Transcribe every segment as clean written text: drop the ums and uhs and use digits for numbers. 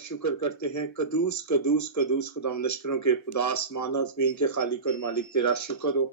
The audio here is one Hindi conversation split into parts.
शुक्र करते हैं। कदूस कदूस कदूस खुदाम लश्करों के खुदा, आसमान ज़मीन के खालिक और मालिक, तेरा शुक्र हो।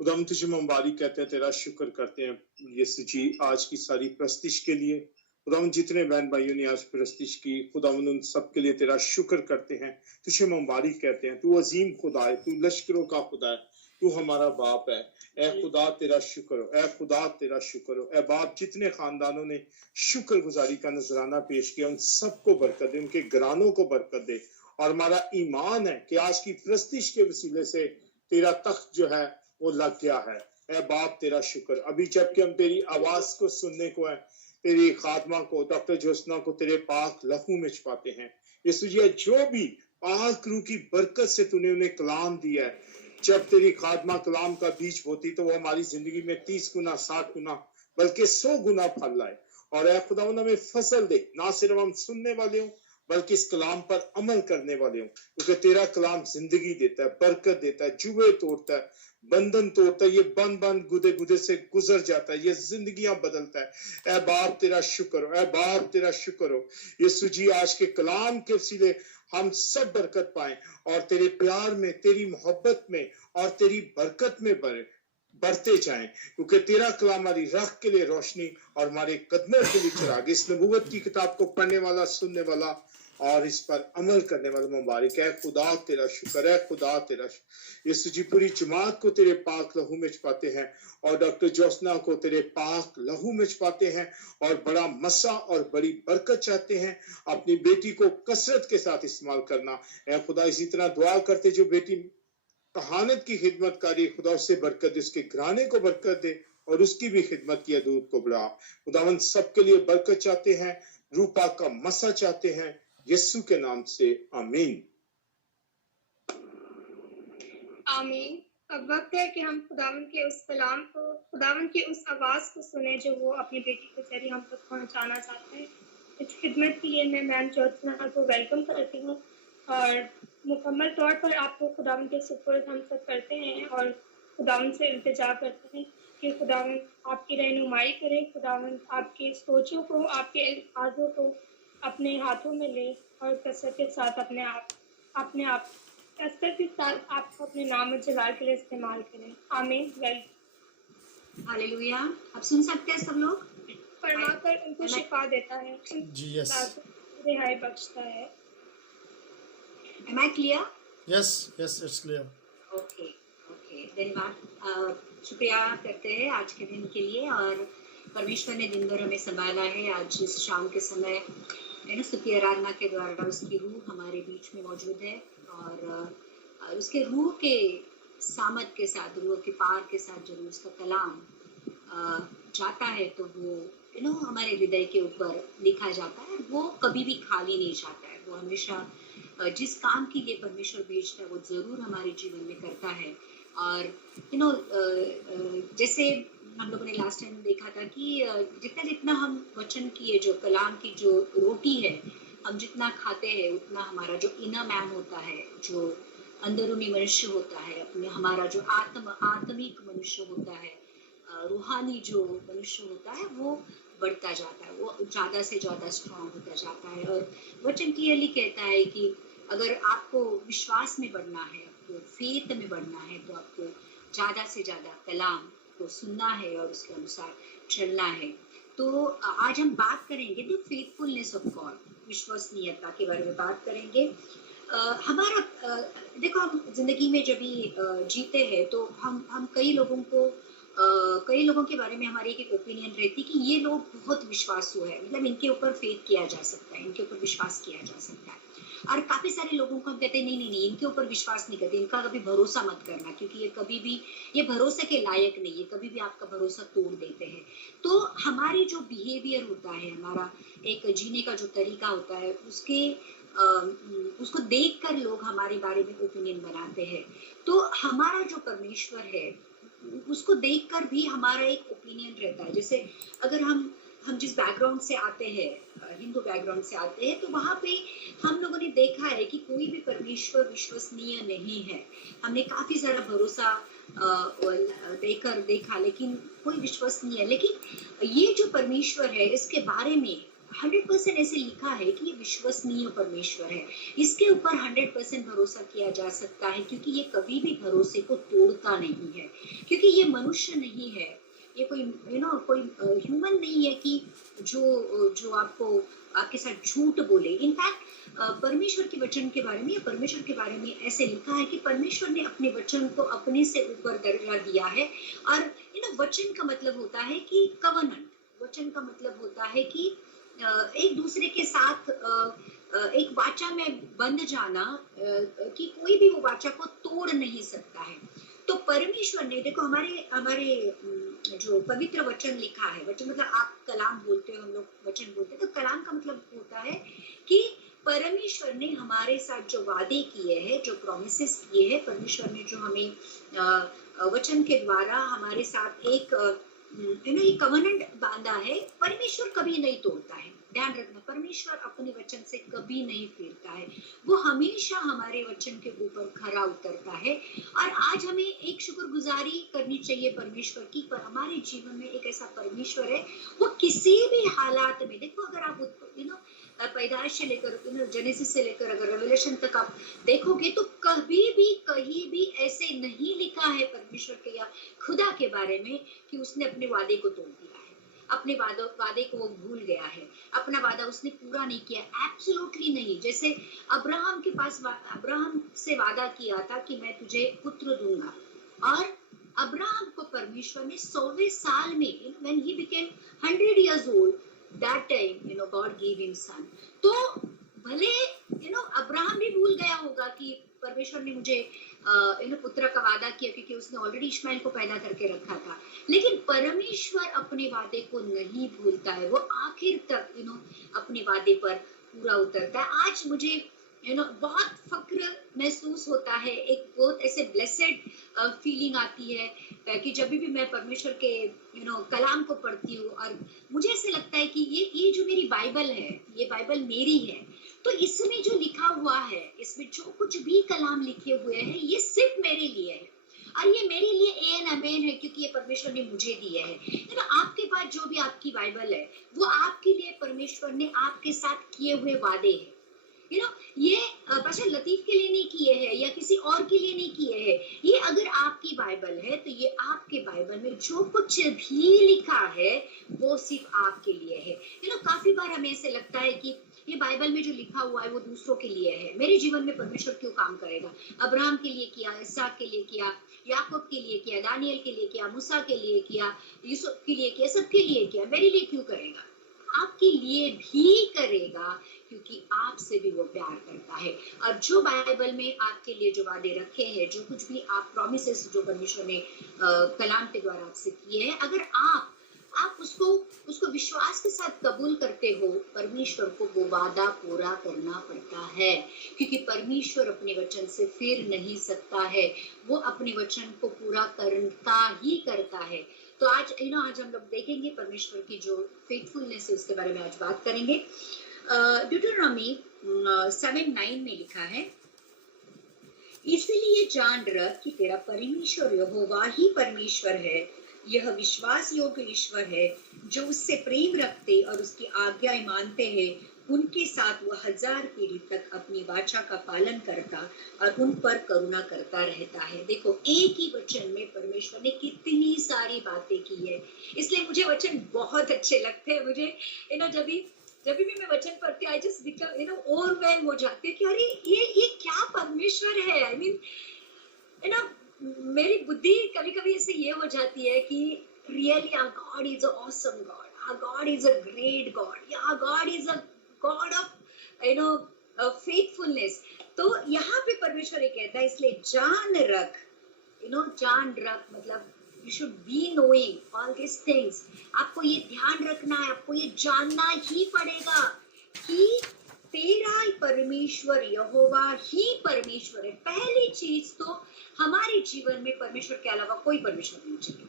खुदाम तुझे मुबारक कहते हैं, तेरा शुक्र करते हैं यीशु जी आज की सारी प्रस्तिश के लिए। खुदाम जितने बहन भाइयों ने आज प्रस्तिश की, खुदाम उन सब के लिए तेरा शुक्र करते हैं, तुझे मुबारक कहते हैं। तू अजीम खुदा है, तू लश्करों का खुदा है, तू हमारा बाप है। ए खुदा तेरा शुक्र हो, ए खुदा तेरा शुक्र हो। ए बाप, जितने खानदानों ने शुक्रगुजारी का नजराना पेश किया, उन सबको बरकत दे, उनके घरानों को बरकत दे। और हमारा ईमान है कि आज की प्रस्तिश के वसीले से तेरा तख्त जो है वो लग गया है। ए बाप तेरा शुक्र। अभी जबकि हम तेरी आवाज को सुनने को है, तेरी खात्मा को, डॉक्टर जोसना को तेरे पाक लहू में छुपाते हैं। यीशु जी, जो भी पाक रूह की बरकत से तूने उन्हें कलाम दिया है, जब तेरी खात्मा कलाम का बीज बोती तो वो हमारी जिंदगी में 30 गुना 60 गुना बल्कि 100 गुना फल लाए। और ऐ खुदा हमें फसल दे, ना सिर्फ हम सुनने वाले हों बल्कि इस कलाम पर अमल करने वाले हों, क्योंकि तेरा कलाम जिंदगी देता है, बरकत देता है, जुए तोड़ता है, बंधन तोड़ता है, ये बंद बंद गुदे गुदे से गुजर जाता है, ये जिंदगियां बदलता है। ए बाप तेरा शुक्र हो, ए बाप तेरा शुक्र हो। यीशु जी, आज के कलाम के वसीले हम सब बरकत पाएं और तेरे प्यार में, तेरी मोहब्बत में और तेरी बरकत में बढ़ते जाएं, क्योंकि तेरा कलाम हमारी राह के लिए रोशनी और हमारे कदमों के लिए चिराग। इस नबूवत की किताब को पढ़ने वाला, सुनने वाला और इस पर अमल करने वाला मुबारक है। खुदा तेरा शुक्र है, खुदा तेरा शुक्र। यीशु जी, पूरी जमात को तेरे पाक लहू में छुपाते हैं और डॉक्टर जोसना को तेरे पाक लहू में छुपाते हैं और बड़ा मसा और बड़ी बरकत चाहते हैं। अपनी बेटी को कसरत के साथ इस्तेमाल करना। ऐ खुदा, इसी तरह दुआ करते जो बेटी कहानत की खिदमत करी, खुदा उससे बरकत दे, उसके घराने को बरकत दे और उसकी भी खिदमत की दूध को बढ़ा। खुदावन सबके लिए बरकत चाहते हैं, रूपा का मसा चाहते हैं, यीशु के नाम से आमीन। आमीन। अब वक्त है कि हम खुदावन के उस कलाम को, खुदावन की उस आवाज़ को सुने जो वो अपनी बेटी के जरिए हम तक पहुंचाना चाहते हैं। इस खिदमत के लिए मैं मैम जोत्सना को वेलकम करती हूँ और मुकम्मल तौर पर आपको खुदावन के सुपुर्द हम सब करते हैं और खुदावन से इल्तिजा करते हैं कि खुदावन आपकी रहनुमाई करे, खुदावन आपकी सोचों को, आपके अल्फाजों को अपने हाथों में ले और कसरत के साथ अपने आप कसरत के साथ आपको अपने नाम और जलाल के लिए इस्तेमाल करें। आमीन। हालेलुया। आप सुन सकते हैं सब लोग? फरमाकर उनको शिफा देता है, जी यस, रिहाई बख्शता है। Am I clear? yes it's clear. Okay. धन्यवाद, शुक्रिया करते हैं आज के दिन के लिए। और परमेश्वर ने दिन भर हमें संभाला है। आज इस शाम के समय स्तुति आराधना के द्वारा उसकी रूह हमारे बीच में मौजूद है और उसके रूह के सामत के साथ, रूह के पार के साथ जरूर उसका कलाम जाता है तो वो हमारे हृदय के ऊपर लिखा जाता है। वो कभी भी खाली नहीं जाता है। वो हमेशा जिस काम के लिए परमेश्वर भेजता है वो जरूर हमारे जीवन में करता है। और जैसे हम लोगों ने लास्ट टाइम देखा था कि जितना जितना हम वचन की ये जो कलाम की जो रोटी है हम जितना खाते हैं उतना हमारा जो इनर मैन होता है, जो अंदरूनी मनुष्य होता है, अपने हमारा जो आत्मिक मनुष्य होता है, रूहानी जो मनुष्य होता है वो बढ़ता जाता है, वो ज़्यादा से ज़्यादा स्ट्रांग होता जाता है। और वचन क्लियरली कहता है कि अगर आपको विश्वास में बढ़ना है, आपको फेथ में बढ़ना है, तो आपको ज़्यादा से ज़्यादा कलाम को सुनना है और उसके अनुसार चलना है। तो आज हम बात करेंगे द फेथफुलनेस ऑफ गॉड, विश्वसनीयता के बारे में बात करेंगे। हमारा देखो, हम जिंदगी में जब भी जीते हैं तो हम कई लोगों के बारे में हमारी एक ओपिनियन रहती है कि ये लोग बहुत विश्वासु है, मतलब इनके ऊपर फेथ किया जा सकता है, इनके ऊपर विश्वास किया जा सकता है। और काफी सारे लोगों को हम कहते हैं नहीं, इनके ऊपर विश्वास नहीं करते, इनका कभी भरोसा मत करना, क्योंकि ये भरोसे के लायक नहीं है, कभी भी आपका भरोसा तोड़ देते हैं। तो हमारी जो बिहेवियर होता है, हमारा एक जीने का जो तरीका होता है, उसको देखकर लोग हमारे बारे में ओपिनियन बनाते हैं। तो हमारा जो परमेश्वर है उसको देखकर भी हमारा एक ओपिनियन रहता है। जैसे अगर हम जिस बैकग्राउंड से आते हैं, हिंदू बैकग्राउंड से आते हैं, तो वहाँ पे हम लोगों ने देखा है कि कोई भी परमेश्वर विश्वसनीय नहीं है। हमने काफी सारा भरोसा देखा, लेकिन कोई विश्वसनीय है। लेकिन ये जो परमेश्वर है इसके बारे में 100% ऐसे लिखा है कि ये विश्वसनीय परमेश्वर है, इसके ऊपर 100% भरोसा किया जा सकता है, क्योंकि ये कभी भी भरोसे को तोड़ता नहीं है, क्योंकि ये मनुष्य नहीं है, ये कोई कोई ह्यूमन नहीं है कि जो जो आपको आपके साथ झूठ बोले। इनफैक्ट परमेश्वर के वचन के बारे में, परमेश्वर के बारे में ऐसे लिखा है कि परमेश्वर ने अपने वचन को अपने से ऊपर दर्जा दिया है। और वचन का मतलब होता है कि कवनेंट, वचन का मतलब होता है कि एक दूसरे के साथ एक वाचा में बंध जाना, कि कोई भी वो वाचा को तोड़ नहीं सकता है। तो परमेश्वर ने, देखो हमारे हमारे जो पवित्र वचन लिखा है, वचन मतलब आप कलाम बोलते हो, हम लोग वचन बोलते हैं, तो कलाम का मतलब होता है कि परमेश्वर ने हमारे साथ जो वादे किए हैं, जो प्रॉमिसेस किए हैं, परमेश्वर ने जो हमें वचन के द्वारा हमारे साथ एक एक कवनेंट बांधा है, परमेश्वर कभी नहीं तोड़ता है। ध्यान रखना, परमेश्वर अपने वचन से कभी नहीं फिरता है, वो हमेशा हमारे वचन के ऊपर खरा उतरता है। और आज हमें एक शुक्रगुजारी करनी चाहिए परमेश्वर की, पर हमारे जीवन में एक ऐसा परमेश्वर है, वो किसी भी हालात में, देखो अगर आप पैदाइश से लेकर जेनेसिस से लेकर अगर रेवलेशन तक आप देखोगे, तो कभी भी कहीं भी ऐसे नहीं लिखा है परमेश्वर के या खुदा के बारे में कि उसने अपने वादे को तोड़ दिया है, अपने वादे को वो भूल गया है, अपना वादा उसने पूरा नहीं किया। एब्सोल्युटली नहीं। जैसे अब्राहम के पास, अब्राहम से वादा किया था कि मैं तुझे पुत्र दूंगा, और अब्राहम को परमेश्वर ने 100वें साल में, when he became 100 years old, that time God gave him son। तो भले अब्राहम भी भूल गया होगा कि परमेश्वर ने मुझे पुत्र का वादा किया, क्योंकि उसने ऑलरेडी इश्माइल को पैदा करके रखा था, लेकिन परमेश्वर अपने वादे को नहीं भूलता है, वो आखिर तक अपने वादे पर पूरा उतरता है। आज मुझे बहुत फक्र महसूस होता है, एक बहुत ऐसे ब्लेसेड फीलिंग आती है कि जब भी मैं परमेश्वर के कलाम को पढ़ती हूँ, और मुझे ऐसे लगता है कि ये जो मेरी बाइबल है, ये बाइबल मेरी है, तो इसमें जो लिखा हुआ है, इसमें जो कुछ भी कलाम लिखे हुए हैं, ये सिर्फ मेरे लिए है, और ये मेरे लिए एन अमेन है, क्योंकि ये परमेश्वर ने मुझे दिए है। आपके पास जो भी आपकी बाइबल है, वो आपके लिए परमेश्वर ने आपके साथ किए हुए वादे हैं। ये पास्टर लतीफ के लिए नहीं किए हैं या किसी और के लिए नहीं किए हैं, ये अगर आपकी बाइबल है, तो ये आपके बाइबल में जो कुछ भी लिखा है, वो सिर्फ आपके लिए है। काफी बार हमें ऐसे लगता है कि ये बाइबल में जो लिखा हुआ है वो दूसरों के लिए है, मेरे जीवन में परमेश्वर क्यों काम करेगा? अब्राहम के लिए किया, इसहाक के लिए किया, याकूब के लिए किया, दानियल के लिए किया, मूसा के लिए किया, यूसुफ के लिए किया, सबके लिए किया, मेरे लिए क्यों करेगा? आपके लिए भी करेगा, क्योंकि आपसे भी वो प्यार करता है। और जो बाइबल में आपके लिए जो वादे रखे हैं, जो कुछ भी आप प्रॉमिसेस जो परमेश्वर ने कलाम के द्वारा आपसे किए हैं, अगर आप उसको विश्वास के साथ कबूल करते हो, परमेश्वर को वो वादा पूरा करना पड़ता है, क्योंकि परमेश्वर अपने वचन से फिर नहीं सकता है, वो अपने वचन को पूरा करता ही करता है। तो आज आज हम लोग देखेंगे परमेश्वर की जो फेथफुलनेस है, उसके बारे में आज बात करेंगे। ड्यूटरोनॉमी 7:9 में लिखा है, इसलिए जान रख कि तेरा परमेश्वर यहोवा ही परमेश्वर है, यह विश्वास योग्य ईश्वर है, जो उससे प्रेम रखते और उसकी आज्ञाएं मानते हैं, उनके साथ वह 1000 पीढ़ी तक अपनी वाचा का पालन करता और उन पर करुणा करता रहता है। देखो, एक ही वचन में परमेश्वर ने कितनी सारी बातें की है, इसलिए मुझे वचन बहुत अच्छे लगते हैं। मुझे जब भी मैं वचन पढ़ती, आई जस्ट बिकम ओवरवेल्म हो जाती है कि अरे ये क्या परमेश्वर है। आई मीन मेरी बुद्धि कभी कभी ऐसे ये हो जाती है कि really our God is a awesome God, our God is a great God, our God is a God of faithfulness. तो यहाँ पे परमेश्वर ये कहता है, इसलिए जान रख, जान रख मतलब you should be knowing all these things। आपको ये ध्यान रखना है, आपको ये जानना ही पड़ेगा कि तेरा परमेश्वर यहोवा ही परमेश्वर है। पहली चीज तो हमारे जीवन में परमेश्वर के अलावा कोई परमेश्वर नहीं चाहिए।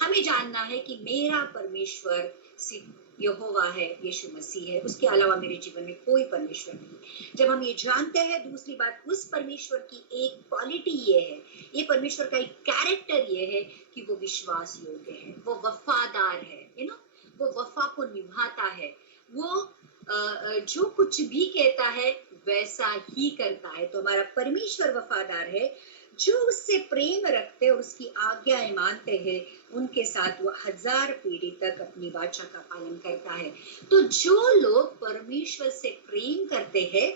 हमें जानना है कि मेरा परमेश्वर सिर्फ यहोवा है, यीशु मसीह है, उसके अलावा मेरे जीवन में कोई परमेश्वर नहीं। जब हम ये जानते हैं, दूसरी बात, उस परमेश्वर की एक क्वालिटी ये है, ये परमेश्वर का एक कैरेक्टर ये है कि वो विश्वास योग्य है, वो वफादार है, वो वफा को निभाता है, वो जो कुछ भी कहता है वैसा ही करता है। तो हमारा परमेश्वर वफादार है। जो उससे प्रेम रखते और उसकी आज्ञाएं मानते हैं, उनके साथ वो 1000 पीढ़ी तक अपनी वाचा का पालन करता है। तो जो लोग परमेश्वर से प्रेम करते हैं,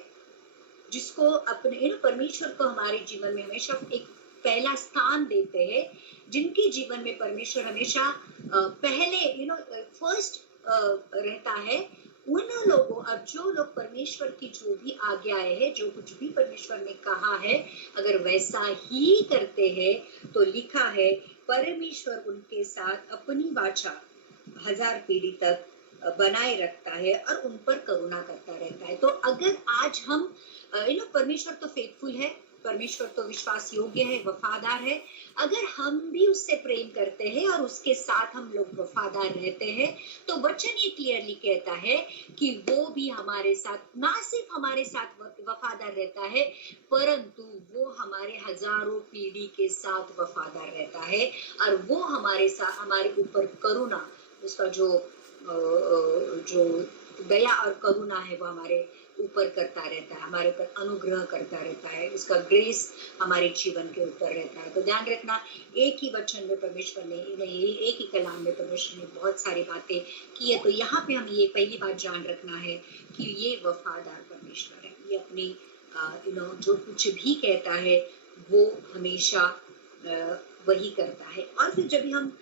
जिसको अपने परमेश्वर को हमारे जीवन में हमेशा एक पहला स्थान देते हैं, जिनके जीवन में परमेश्वर हमेशा पहले फर्स्ट रहता है, उन लोगों, अब जो लोग परमेश्वर की जो भी आज्ञाएं है, जो कुछ भी परमेश्वर ने कहा है, अगर वैसा ही करते हैं, तो लिखा है परमेश्वर उनके साथ अपनी वाचा 1000 पीढ़ी तक बनाए रखता है और उन पर करुणा करता रहता है। तो अगर आज हम परमेश्वर तो फेथफुल है, परमेश्वर तो विश्वास योग्य है, वफादार है। अगर हम भी उससे प्रेम करते हैं और उसके साथ हम लोग वफादार रहते हैं, तो वचन ये क्लियरली कहता है कि वो भी हमारे साथ, ना सिर्फ हमारे साथ वफादार रहता है, परंतु वो हमारे हजारों पीढ़ी के साथ वफादार रहता है और वो हमारे साथ, हमारे ऊपर करुणा, उसका जो दया और करुणा है वो हमारे ऊपर करता रहता है, हमारे ऊपर अनुग्रह करता रहता है, उसका ग्रेस हमारे जीवन के ऊपर रहता है। तो ध्यान रखना, एक ही वचन में परमेश्वर ने, एक ही कलाम में परमेश्वर ने बहुत सारी बातें की है। तो यहाँ पे हम ये पहली बात जान रखना है कि ये वफादार परमेश्वर है। ये अपनी जो कुछ भी कहता है वो हमेशा वही करता है। और फिर जब हम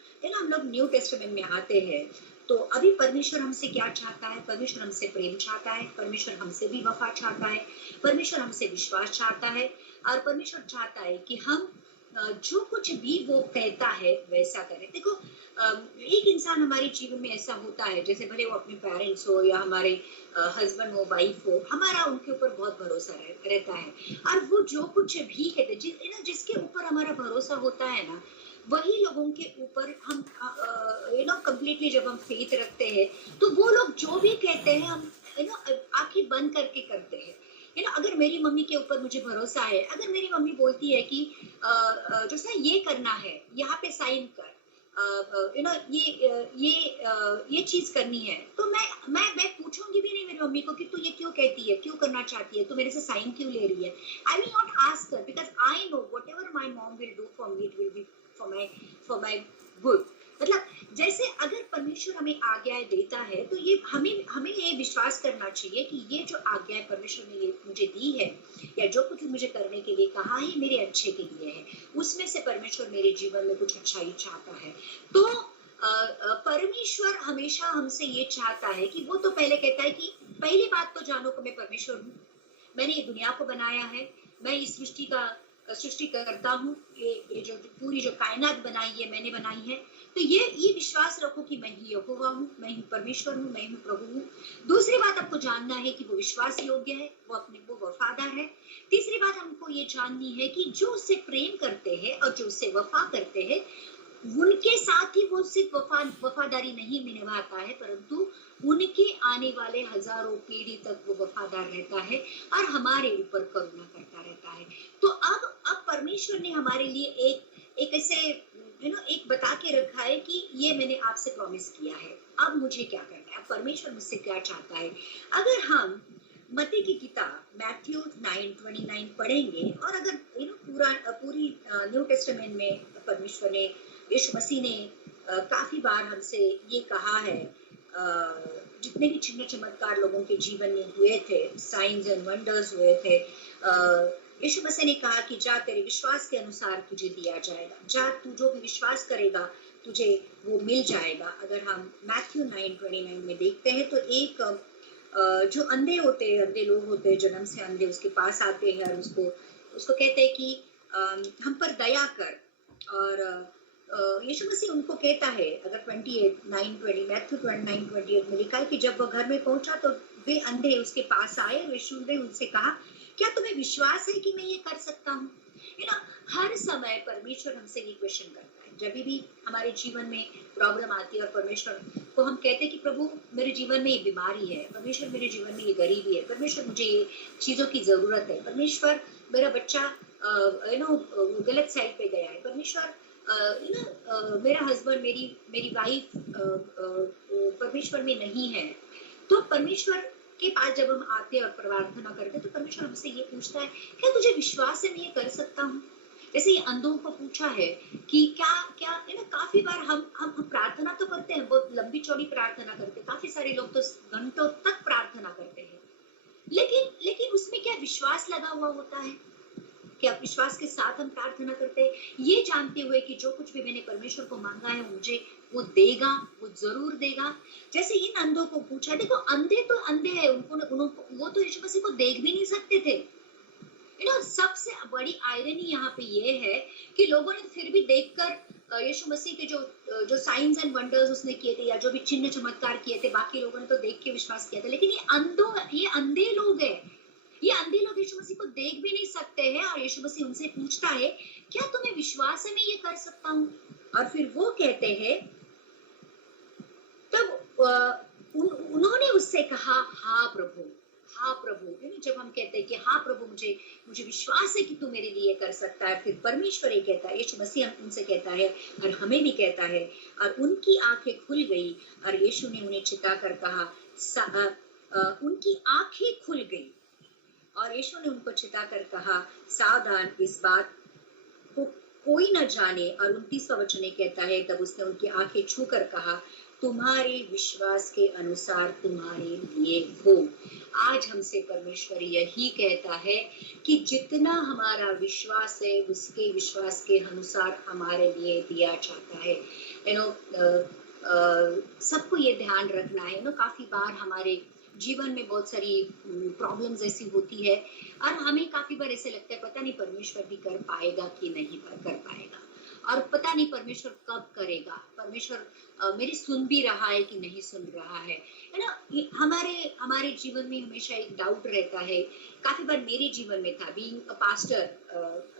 लोग न्यू टेस्टामेंट में आते हैं, तो अभी परमेश्वर हमसे क्या चाहता है? परमेश्वर हमसे प्रेम चाहता है, परमेश्वर हमसे भी वफा चाहता है, परमेश्वर हमसे विश्वास चाहता है, और परमेश्वर चाहता है कि हम जो कुछ भी वो कहता है वैसा करें। देखो, एक इंसान हमारे जीवन में ऐसा होता है, जैसे भले वो अपने पेरेंट्स हो या हमारे हस्बैंड हो, वाइफ हो, हमारा उनके ऊपर बहुत भरोसा रहता है, और वो जो कुछ भी कहते, जिसके ऊपर हमारा भरोसा होता है ना, वही लोगों के ऊपर हम कंप्लीटली जब हम फेथ रखते हैं, तो वो लोग जो भी कहते हैं हम आंखें बंद करके करते हैं। अगर मेरी मम्मी के ऊपर मुझे भरोसा है, अगर मेरी मम्मी बोलती है कि जैसे ये करना है, यहाँ पे साइन कर, ये चीज करनी है, तो मैं पूछूंगी भी नहीं मेरी मम्मी को कि तू ये क्यों कहती है, क्यों करना चाहती है, तू मेरे से साइन क्यों ले रही है। I will not ask her, because I know whatever my mom will do for me, it will be for my good. मतलब जैसे अगर परमेश्वर हमें आज्ञाएं देता है, तो ये हमें ये विश्वास करना चाहिए कि ये जो आज्ञाएं परमेश्वर ने ये मुझे दी है, या जो कुछ मुझे करने के लिए कहा है, मेरे अच्छे के लिए है, उसमें से परमेश्वर मेरे जीवन में कुछ अच्छा ही चाहता है। तो परमेश्वर हमेशा हमसे ये चाहता है कि वो तो पहले कहता है कि पहली बात तो जानो कि मैं परमेश्वर हूँ, मैंने ये दुनिया को बनाया है, मैं इस सृष्टि करता हूँ, ये जो पूरी जो कायनात बनाई है मैंने बनाई है। तो ये विश्वास रखो कि मैं ही यहोवा हूँ, मैं ही परमेश्वर हूँ, मैं ही प्रभु हूँ। दूसरी बात आपको जानना है कि वो विश्वास योग्य है, वो वफादार है। तीसरी बात हमको ये जाननी है कि जो उससे प्रेम करते हैं और जो उससे वफा करते हैं, उनके साथ ही वो सिर्फ वफादारी नहीं निभाता है, परंतु उनके आने वाले हजारों पीढ़ी तक वो वफादार रहता है और हमारे ऊपर करुणा करता रहता है। तो अब परमेश्वर ने हमारे लिए एक ऐसे एक बता के रखा है कि ये मैंने आपसे प्रॉमिस किया है, अब मुझे क्या करना है, परमेश्वर मुझसे क्या चाहता है। अगर हम मत्ती की किताब मैथ्यू 9:29 पढ़ेंगे, और अगर पूरी न्यू टेस्टामेंट में परमेश्वर ने, यीशु मसीह ने काफी बार हमसे ये कहा है, जितने भी चिन्ह चमत्कार लोगों के जीवन में हुए थे, साइंस एंड वंडर्स हुए थे, यीशु मसीह ने कहा कि जा तेरे विश्वास के अनुसार तुझे दिया जाएगा, जा तू जो भी विश्वास करेगा तुझे वो मिल जाएगा। अगर हम मैथ्यू 9:29 में देखते हैं, तो एक जो अंधे लोग होते हैं, जन्म से अंधे, उसके पास आते हैं और उसको कहते हैं कि हम पर दया कर, और यीशु मसीह उनको कहता है, अगर 28:9-20 मैथ्यू 29:28 में लिखा है कि जब वह घर में पहुंचा तो वे अंधे उसके पास आए और यीशु ने उनसे कहा, क्या तुम्हें विश्वास है कि मैं ये कर सकता हूँ? हर समय परमेश्वर हमसे ये क्वेश्चन करता है, जब भी हमारे जीवन में प्रॉब्लम आती है और परमेश्वर को हम कहते हैं कि प्रभु मेरे जीवन में ये बीमारी है, परमेश्वर मेरे जीवन में ये गरीबी है, परमेश्वर मुझे ये चीजों की जरूरत है, परमेश्वर मेरा बच्चा गलत साइड पे गया है, परमेश्वर मेरा हस्बैंड, मेरी वाइफ परमेश्वर में नहीं है। तो परमेश्वर के पास जब हम आते हैं और प्रार्थना करते हैं तो परमेश्वर हमसे ये पूछता है, क्या तुझे विश्वास है मैं ये कर सकता हूँ? जैसे ये अंधों को पूछा है कि क्या क्या है ना, काफी बार हम प्रार्थना तो करते हैं, बहुत लंबी चौड़ी प्रार्थना करते हैं, काफी सारे लोग तो घंटों तक प्रार्थना करते हैं, लेकिन लेकिन उसमें क्या विश्वास लगा हुआ होता है? क्या विश्वास के साथ हम प्रार्थना करते हैं, ये जानते हुए कि जो कुछ भी मैंने परमेश्वर को मांगा है मुझे वो देगा, वो जरूर देगा। जैसे इन अंधों को पूछा, देखो अंधे तो अंधे हैं, उनको वो तो यीशु मसीह को देख भी नहीं सकते थे। सबसे बड़ी आयरनी यहाँ पे ये है कि लोगों ने फिर भी देखकर यीशु मसीह के जो साइंस एंड वंडर्स उसने किए थे या जो भी चिन्ह चमत्कार किए थे, बाकी लोगों ने तो देख के विश्वास किया था, लेकिन ये अंधे लोग हैं, ये अंधे लोग यीशु मसीह को देख भी नहीं सकते हैं। और यीशु मसीह उनसे पूछता है, क्या तुम्हें विश्वास है मैं ये कर सकता हूँ? और फिर वो कहते हैं, तब उन्होंने उससे कहा, हाँ प्रभु, हाँ प्रभु। जब हम कहते हैं कि हाँ प्रभु, मुझे विश्वास है कि तू मेरे लिए कर सकता है, फिर परमेश्वर ये कहता है, यीशु मसीह उनसे कहता है और हमें भी कहता है, और उनकी आंखें खुल गई और यीशु ने उन्हें चिताकर कहा, उनकी आंखें खुल गई और यीशु ने उनको चिताकर कहा, सावधान, इस बात को कोई न जाने। और 29वां वचन कहता है, तब उसने उनकी आंखें छूकर कहा, तुम्हारे विश्वास के अनुसार तुम्हारे लिए हो। आज हमसे परमेश्वर यही कहता है कि जितना हमारा विश्वास है उसके विश्वास के अनुसार हमारे लिए दिया जाता है। सबको ये ध्यान रखना है। काफी बार हमारे जीवन में बहुत सारी प्रॉब्लम्स ऐसी होती है और हमें काफी बार ऐसे लगता है पता नहीं परमेश्वर भी कर पाएगा कि नहीं कर पाएगा, और पता नहीं परमेश्वर कब करेगा, परमेश्वर मेरी सुन भी रहा है कि नहीं सुन रहा है ना। हमारे जीवन में हमेशा एक डाउट रहता है। काफी बार मेरे जीवन में था, बीइंग अ पास्टर,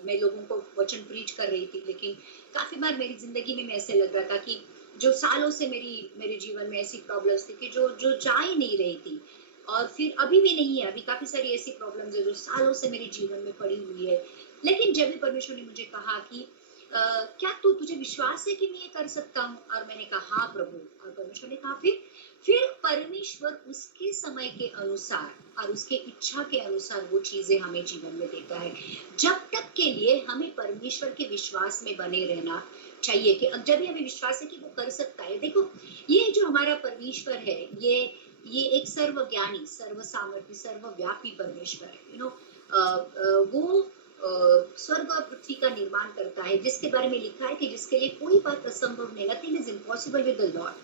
मैं लोगों को वचन प्रीच कर रही थी, लेकिन काफी बार मेरी जिंदगी में ऐसे लग रहा था कि जो सालों से मेरे जीवन में ऐसी प्रॉब्लम्स थी कि जो जा ही नहीं रही थी, और फिर अभी भी नहीं है, अभी काफी सारी ऐसी प्रॉब्लम्स है जो सालों से मेरे जीवन में पड़ी हुई है। लेकिन जब भी परमेश्वर ने मुझे कहा कि क्या तुझे विश्वास है कि मैं ये कर सकता हूँ, और मैंने कहा हाँ प्रभु, और परमेश्वर ने कहा फिर परमेश्वर उसके समय के अनुसार और उसके इच्छा के अनुसार वो चीजें हमें जीवन में देता है। जब तक के लिए हमें परमेश्वर के विश्वास में बने रहना चाहिए कि जब भी हमें विश्वास है कि वो कर सकता है। देखो, ये जो हमारा परमेश्वर है, ये एक सर्वज्ञानी, सर्वसामर्थ्य, सर्वव्यापी परमेश्वर है। वो स्वर्ग और पृथ्वी का निर्माण करता है, जिसके बारे में लिखा है कि जिसके लिए कोई बात असंभव नहीं, nothing is impossible with the Lord.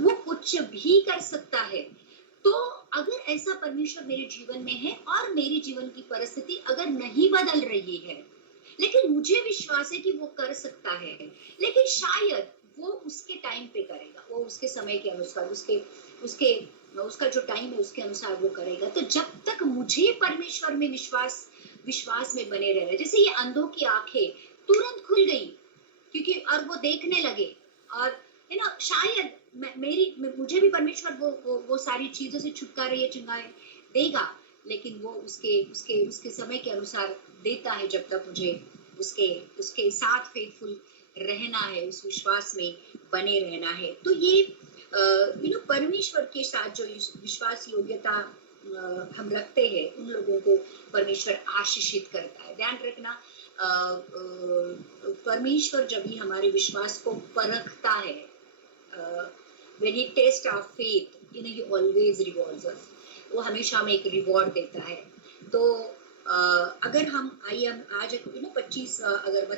वो कुछ भी कर सकता है। तो अगर ऐसा परमेश्वर मेरे जीवन में है और मेरी जीवन की परिस्थिति अगर नहीं बदल रही है, लेकिन मुझे विश्वास है कि वो कर सकता है, लेकिन शायद वो उसके टाइम पे करेगा, वो उसके समय के अनुसार, उसका जो टाइम है उसके अनुसार वो करेगा। तो जब तक मुझे परमेश्वर में विश्वास में बने रहना, जैसे ये अंधों की आंखें तुरंत खुल गई क्योंकि और वो देखने लगे, और है ना, शायद मुझे भी परमेश्वर वो सारी चीजों से छुटकारा देगा, लेकिन वो उसके समय के अनुसार देता है, जब तक मुझे उसके साथ फेथफुल रहना है, उस विश्वास में बने रहना है। तो ये परमेश्वर के साथ जो विश्वास योग्यता हम रखते हैं, उन लोगों को परमेश्वर आशीषित करता है। ध्यान रखना, परमेश्वर जब भी हमारे विश्वास को परखता है, when he tests our faith, he always rewards us, वो हमेशा हमें एक रिवॉर्ड देता है। तो अगर हम आज 25 अगर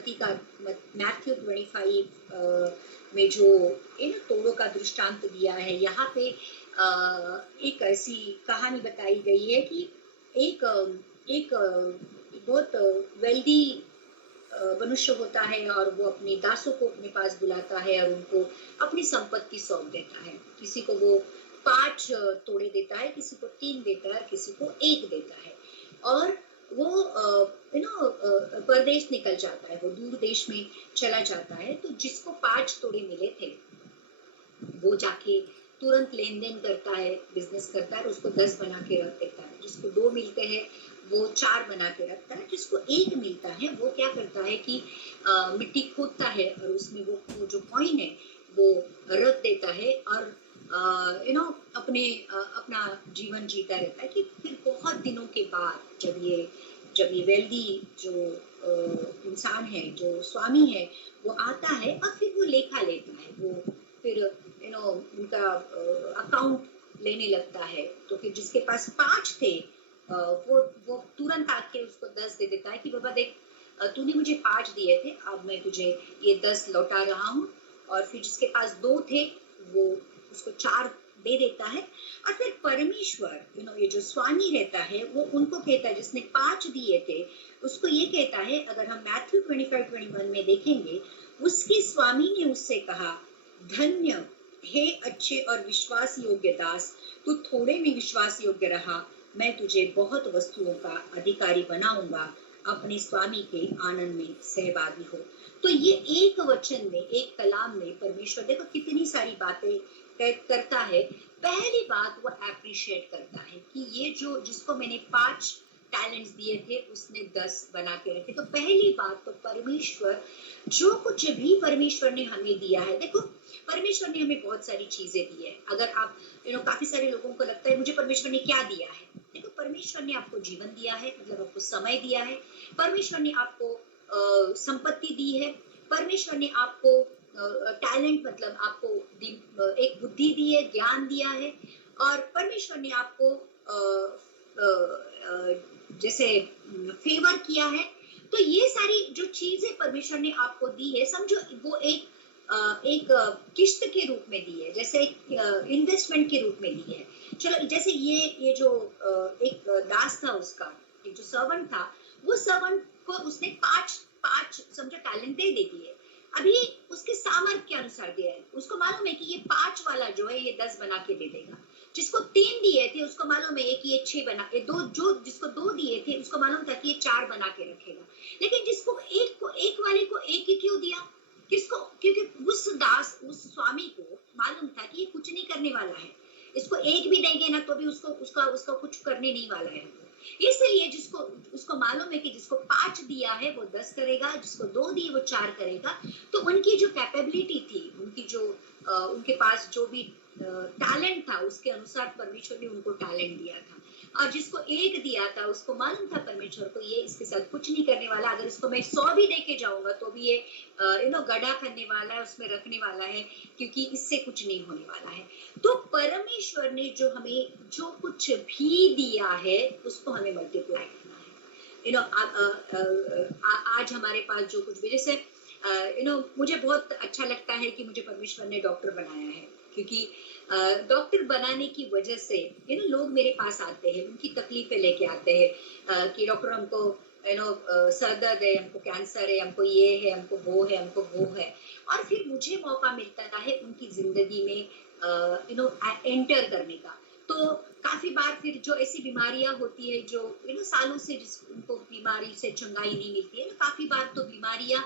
मैथ्यू 25 में जो तोड़ों का दृष्टांत दिया है, यहाँ पे एक ऐसी कहानी बताई गई है कि एक बहुत वेल्दी मनुष्य होता है और वो अपने दासों को अपने पास बुलाता है और उनको अपनी संपत्ति सौंप देता है। किसी को वो 5 तोड़े देता है, किसी को 3 देता है, किसी को 1 देता है, और वो परदेश निकल जाता है, वो दूर देश में चला जाता है। तो जिसको 5 तोड़े मिले थे वो जाके तुरंत लेन देन करता है, बिजनेस करता है, उसको 10 बना के रख देता है। जिसको 2 मिलते हैं वो 4 बना के रखता है। जिसको 1 मिलता है वो क्या करता है कि मिट्टी खोदता है और उसमें वो जो कॉइन है वो रख देता है, और अपना जीवन जीता रहता है कि फिर बहुत दिनों के बाद जब ये वेल्दी जो इंसान है, जो स्वामी है, वो आता है और फिर वो लेखा लेता है, वो फिर उनका अकाउंट लेने लगता है। तो फिर जिसके पास 5 थे वो तुरंत आके उसको 10 दे देता है कि बाबा देख, तूने मुझे 5 दिए थे, अब मैं तुझे ये 10 लौटा रहा हूँ। और फिर जिसके पास 2 थे वो उसको 4 दे देता है। और फिर परमेश्वर ये जो स्वामी रहता है वो उनको कहता है, जिसने 5 दिए थे उसको ये कहता है, अगर हम मैथ्यू 25:21 में देखेंगे, उसके स्वामी ने उससे कहा, धन्य हे अच्छे और विश्वास योग्य दास, तू थोड़े में विश्वास योग्य रहा, मैं तुझे बहुत वस्तुओं का अधिकारी बनाऊंगा, अपने स्वामी के आनंद में सहभागी हो। तो ये एक वचन में, एक कलाम में परमेश्वर देखो कितनी सारी बातें करता है। पहली बात वो अप्रिशिएट करता है कि ये जो जिसको मैंने 5 टैलेंट्स दिए थे उसने 10 बना के रखे। तो पहली बात तो परमेश्वर, जो कुछ भी परमेश्वर ने हमें दिया है, देखो परमेश्वर ने हमें बहुत सारी चीजें दी है। अगर आप काफी सारे लोगों को लगता है मुझे परमेश्वर ने क्या दिया है, देखो परमेश्वर ने आपको जीवन दिया है, मतलब आपको समय दिया है, परमेश्वर ने आपको संपत्ति दी है, परमेश्वर ने आपको टैलेंट मतलब आपको एक बुद्धि दी है, ज्ञान दिया है, और परमेश्वर ने आपको जैसे फेवर किया है। तो ये सारी जो चीजें परमेश्वर ने आपको दी है, समझो वो एक किश्त के रूप में दी है, जैसे एक इन्वेस्टमेंट के रूप में दी है। चलो जैसे ये जो एक दास था, उसका एक जो सर्वेंट था, वो सर्वेंट को उसने 5 समझो टैलेंट दे दिए। अभी उसके सामर्थ्य के अनुसार दिया है, उसको मालूम है कि ये 5 वाला जो है ये 10 बना के दे देगा। जिसको 3 दिए थे उसको मालूम है कि ये 6 बना, ये 2 जो जिसको 2 दिए थे उसको मालूम था कि ये 4 बना के रखेगा। लेकिन जिसको एक वाले को एक ही क्यों दिया? किसको? क्योंकि उस स्वामी को मालूम था कि ये कुछ नहीं करने वाला है, इसको एक भी देंगे ना तो भी उसका कुछ करने नहीं वाला है। इसलिए उसको मालूम है कि जिसको 5 दिया है वो 10 करेगा, जिसको 2 दिए वो 4 करेगा। तो उनकी जो कैपेबिलिटी थी, उनकी जो उनके पास जो भी टैलेंट था उसके अनुसार परमेश्वर ने उनको टैलेंट दिया था। और जिसको 1 दिया था उसको मालूम था परमेश्वर को ये इसके साथ कुछ नहीं करने वाला, अगर इसको मैं 100 भी देके जाऊंगा तो भी ये गड्ढा करने वाला है, उसमें रखने वाला है, क्योंकि इससे कुछ नहीं होने वाला है। तो परमेश्वर ने जो हमें जो कुछ भी दिया है उसको हमें मल्टीप्लाई करना है। आज हमारे पास जो कुछ भी, जैसे मुझे बहुत अच्छा लगता है कि मुझे परमेश्वर ने डॉक्टर बनाया है, क्योंकि डॉक्टर बनाने की वजह से लोग मेरे पास आते हैं, उनकी तकलीफें लेके आते हैं कि डॉक्टर हमको सर दर्द है, हमको कैंसर है, हमको ये है, हमको वो है, हमको वो है। और फिर मुझे मौका मिलता है उनकी जिंदगी में एंटर करने का। तो काफी बार फिर जो ऐसी बीमारियां होती है जो सालों से उनको बीमारी से चंगाई नहीं मिलती है, काफी बार तो बीमारियां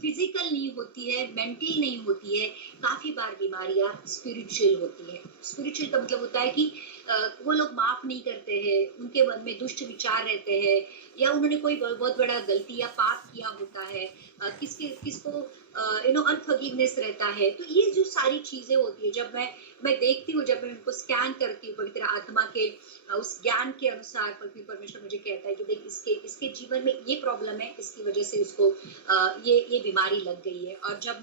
फिजिकल नहीं होती है, मेंटल नहीं होती है, काफी बार बीमारियां स्पिरिचुअल होती है। स्पिरिचुअल का मतलब होता है कि वो लोग माफ नहीं करते हैं, उनके मन में दुष्ट विचार रहते हैं, या उन्होंने कोई बहुत बड़ा गलती या पाप किया होता है, किसको अनफॉरगिवनेस रहता है। तो ये जो सारी चीजें होती है, जब मैं देखती हूँ, जब मैं उनको स्कैन करती हूँ पवित्र आत्मा के उस ज्ञान के अनुसार, परमेश्वर मुझे कहता है कि देख इसके जीवन में ये प्रॉब्लम है, इसकी वजह से उसको ये बीमारी लग गई है। और जब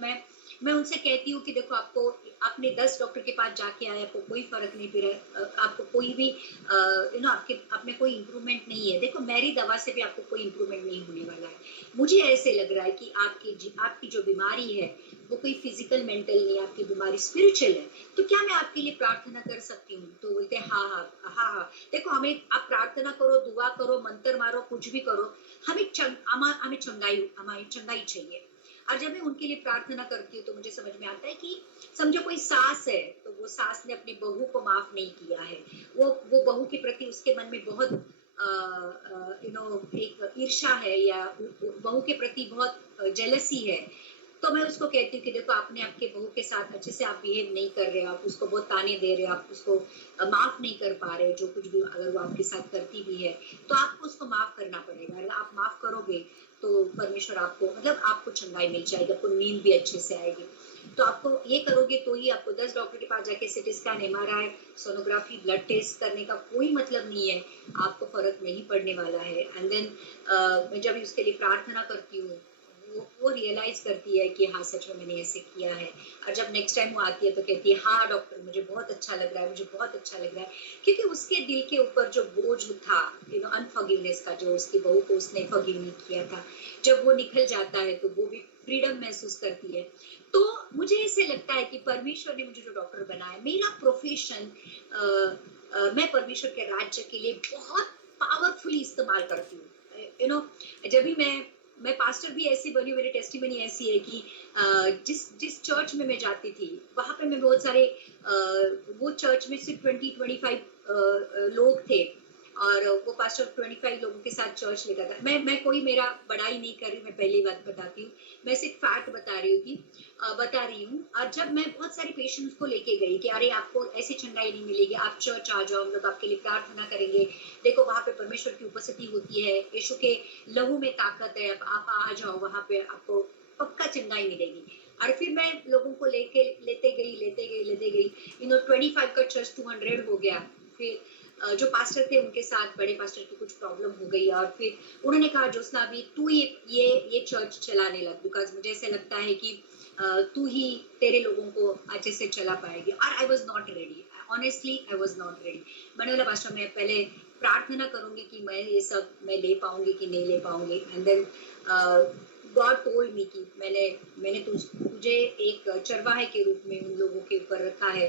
मैं उनसे कहती हूँ कि देखो आपने 10 डॉक्टर के पास जाके आए, आपको कोई फर्क नहीं फिर आपको कोई भी आप में कोई इम्प्रूवमेंट नहीं है, देखो मेरी दवा से भी आपको कोई इम्प्रूवमेंट नहीं होने वाला है। मुझे ऐसे लग रहा है कि आपकी जो बीमारी है वो कोई फिजिकल मेंटल नहीं, आपकी बीमारी स्पिरिचुअल है, तो क्या मैं आपके लिए प्रार्थना कर सकती हूँ? तो बोलते हैं हाँ। देखो आप प्रार्थना करो, दुआ करो, मंत्र मारो, कुछ भी करो, हमें चंगाई चाहिए। और जब मैं उनके लिए प्रार्थना करती हूँ तो मुझे समझ में आता है कि समझो कोई सास है, तो वो सास ने अपनी बहू को माफ नहीं किया है, वो बहू के प्रति उसके मन में बहुत एक ईर्ष्या है, या बहू के प्रति बहुत जेलसी है। तो मैं उसको कहती हूँ कि देखो आपने आपके बहू के साथ अच्छे से आप बिहेव नहीं कर रहे, आप उसको बहुत ताने दे रहे, आप उसको माफ नहीं कर पा रहे, जो कुछ भी अगर वो आपके साथ करती भी है तो आपको उसको माफ करना पड़ेगा। अगर आप माफ करोगे तो परमेश्वर आपको चंगाई मिल जाएगी, आपको नींद भी अच्छे से आएगी। तो आपको ये करोगे तो ही आपको 10 डॉक्टर के पास जाके CT scan, MRI, sonography, blood test करने का कोई मतलब नहीं है, आपको फर्क नहीं पड़ने वाला है। एंड देन मैं जब उसके लिए प्रार्थना करती हूँ, वो रियलाइज करती है कि हाँ सच में मैंने ऐसे किया है। और जब नेक्स्ट टाइम वो आती है तो कहती है हाँ डॉक्टर मुझे बहुत अच्छा लग रहा है, मुझे बहुत अच्छा लग रहा है, क्योंकि उसके दिल के ऊपर जो बोझ था, अनफॉरगिवनेस का, जो उसकी बहू को उसने फॉरगिव नहीं किया था, जब वो निकल जाता है तो वो भी फ्रीडम महसूस करती है। तो मुझे ऐसे लगता है कि परमेश्वर ने मुझे जो डॉक्टर बनाया, मेरा प्रोफेशन मैं परमेश्वर के राज्य के लिए बहुत पावरफुली इस्तेमाल करती हूँ। जब भी मैं पास्टर भी ऐसी बनी, मेरी टेस्टिमनी ऐसी है कि जिस चर्च में मैं जाती थी वहां पे मैं बहुत सारे वो चर्च में सिर्फ 20-25 लोग थे, और वो पास्टर 25 लोगों के साथ चर्च लेता था। मैं कोई मेरा बड़ाई नहीं कर रही, मैं पहली बात बताती हूँ, मैं सिर्फ फैक्ट बता रही हूँ। और जब मैं बहुत सारे पेशेंट्स को लेके गई कि अरे आपको ऐसी चंगाई नहीं मिलेगी, आप चर्च आ जाओ, हम लोग आपके लिए प्रार्थना करेंगे, देखो वहां पे परमेश्वर की उपस्थिति होती है, यीशु के लहू में ताकत है, आप आ जाओ, वहां पे आपको पक्का चंगाई मिलेगी। और फिर मैं लोगों को लेते गई 25 का चर्च 200 हो गया। फिर जो पास्टर थे उनके साथ बड़े पास्टर की कुछ प्रॉब्लम हो गई, और फिर उन्होंने कहा ज्योत्सना अभी तू ये चर्च चलाने लग, बिकॉज मुझे ऐसे लगता है कि तू ही तेरे लोगों को अच्छे से चला पाएगी। और I was not ready, honestly I was not ready. मैंने बोला पास्टर मैं पहले प्रार्थना करूंगी कि मैं ये सब मैं ले पाऊंगी कि नहीं ले पाऊंगी। And then God told me कि मैंने तुझे एक चरवाहे के रूप में उन लोगों के ऊपर रखा है,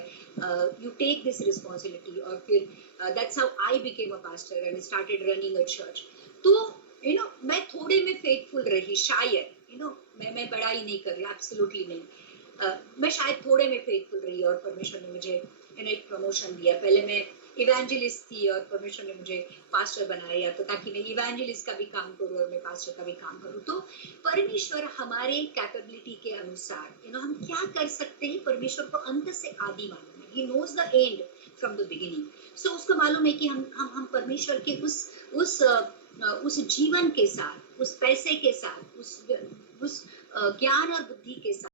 यू टेक दिस रिस्पॉन्सिबिलिटी। और फिर that's how I became a pastor and started running a church. तो मैं थोड़े में फेथफुल रही, शायद मैं बड़ाई नहीं कर रही, एब्सोल्युटली नहीं, मैं शायद थोड़े में फेथफुल रही, और परमेश्वर ने मुझे एक प्रमोशन दिया। पहले मैं इवेंजलिस्ट थी और परमेश्वर ने मुझे पास्टर बनाया, तो ताकि मैं इवेंजलिस्ट का भी काम करूं और मैं पास्टर का भी काम करूं। तो परमेश्वर हमारे कैपेबिलिटी के अनुसार हम क्या कर सकते हैं, परमेश्वर को अंत से आदि मालूम है, he knows the end from the beginning. So उसको मालूम है कि हम परमेश्वर के उस जीवन के साथ, उस पैसे के साथ, उस ज्ञान और बुद्धि के साथ